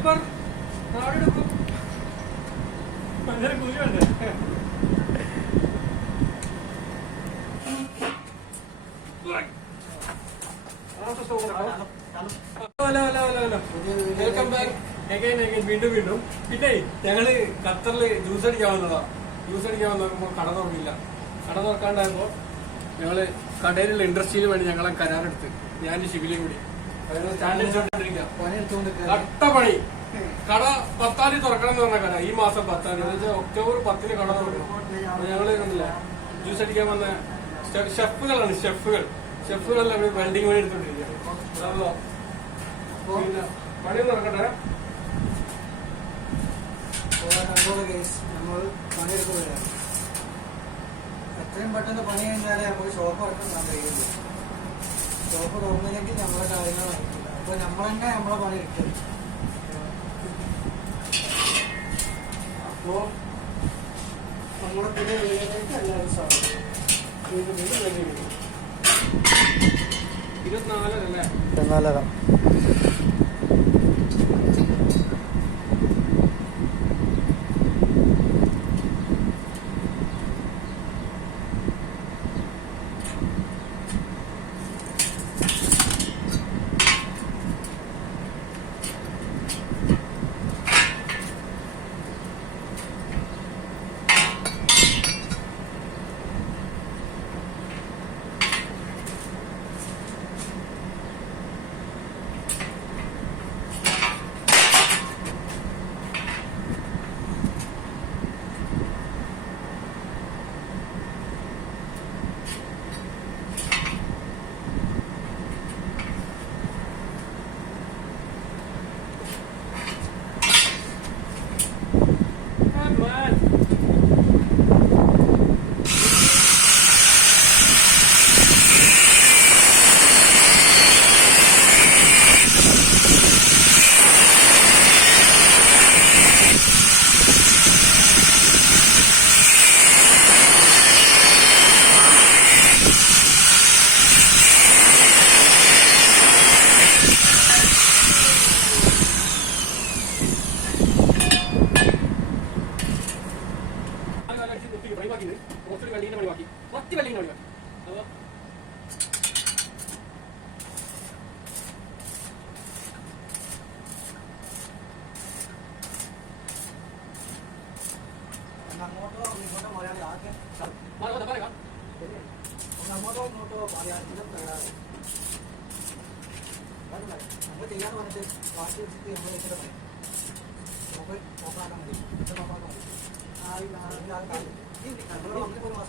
Welcome back again again വീണ്ടും വീണ്ടും. പിന്നെ ഞങ്ങൾ ഖത്തറിൽ ജ്യൂസ് അടിക്കാൻ വന്നതാ. ജ്യൂസ് അടിക്കാൻ വന്ന് നോക്കുമ്പോ കട തുറന്നില്ല. കട തുറക്കാണ്ടായപ്പോ ഞങ്ങൾ കടയിലുള്ള ഇൻഡസ്ട്രിയിൽ വേണ്ടി ഞങ്ങളെ കരാറെടുത്ത്. ഞാൻ ശിവിലും കൂടി. അതായത് സ്റ്റാൻഡ് അടിച്ചോണ്ടിരിക്കുക കട്ട പണി. കട പത്താം തീയതി തുറക്കണം എന്ന് പറഞ്ഞ കട. ഈ മാസം പത്താം തീയതി എന്ന് വെച്ചാൽ ഒക്ടോബർ പത്തിന് കട തുറക്കണം. അപ്പൊ ഞങ്ങൾ കണ്ടില്ല ജ്യൂസ് അടിക്കാൻ വന്ന ഷെഫുകളാണ് ഷെഫുകൾ. ഷെഫുകളെല്ലാം ഇവിടെ വെൽഡിങ് പണി എടുത്തോണ്ടിരിക്കുകയാണ് പണി തുറക്കട്ടെ നമ്മൾ എത്രയും പെട്ടെന്ന് പണി കഴിഞ്ഞാലേ നമുക്ക് ഷോപ്പ് ഇറക്കാൻ കഴിയുള്ളൂ ഷോപ്പ് തുറന്നില്ലെങ്കിൽ നമ്മളെ കാര്യങ്ങൾ നടക്കില്ല അല്ലേ നമ്മൾ തന്നെ നമ്മളെ പണി എടുക്കും അപ്പോ നമ്മുടെ പുതിയ എല്ലാവരും സ്വാഗതം. വീട്. ഇരുപത്തിനാലരല്ലേ? നല്ലതാ Come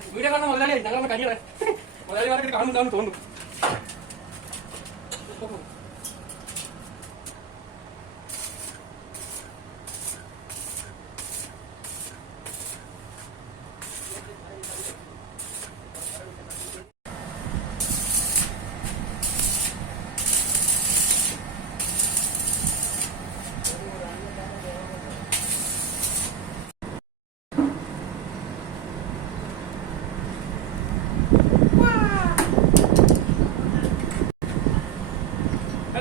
വീഡിയോ കാണുന്ന മുതലാളി ഞങ്ങളെ കനിയുടെ മുതലാളിമാരൊക്കെ കാണുന്നുണ്ടാന്ന് തോന്നുന്നു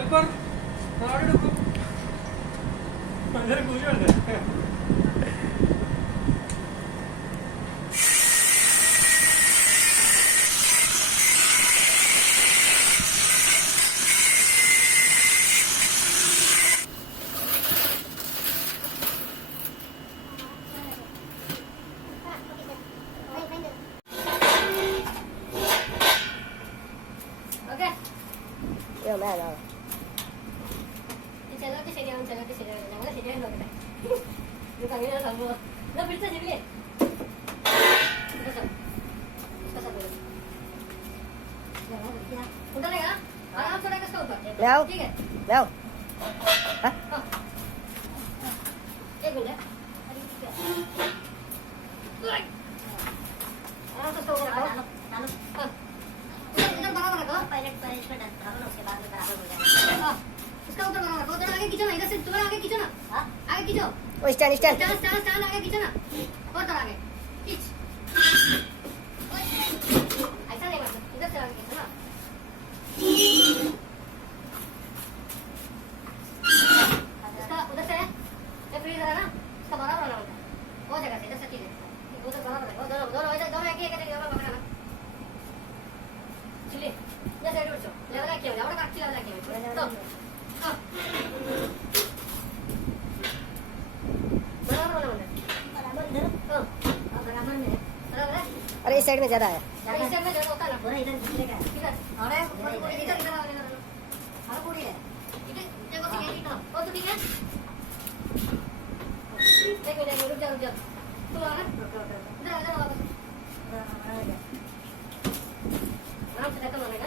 ഹെൽപ്പർ അവിടെ എടുക്കും ഭയങ്കര കൂലിയുണ്ട് ഓക്കെ Yo, me ചെലവൊക്കെ ശരിയാവും ചിലവൊക്കെ ശരിയാവും ഞങ്ങളെ ശരിയായി udah ഇതൊക്കെ അങ്ങനെയാണ് സംഭവം എന്നാ പിടിച്ച ചെവിയെ Leo. Leo. Hah? Eh, benda. Ada tiga. Tuh. Ah, terus kau nak nak nak. Ah. Kita kita bawa nak apa? Pilot pilot pada. ওই stand stand stand stand stand আগে কিছু না কত আগে পিচ ऐसा नहीं मतलब इधर से आगे ना इसका उधर से ये फ्री जरा ना इसका बराबर होना होता है वो जगह से इधर से ठीक है उधर बराबर है वो दोनों दोनों इधर दोनों एक एक करके बराबर पकड़ना चलिए ये साइड उठो लेवल क्या है लेवल का अच्छी लेवल क्या है तो अरे, इस साइड में ज़्यादा है। ना आ रहा है। हर पूरी है इधर देखो तो ये है रुक जा रुक जा तू आ रहा है इधर आ जा वापस आ जा से देखो मैंने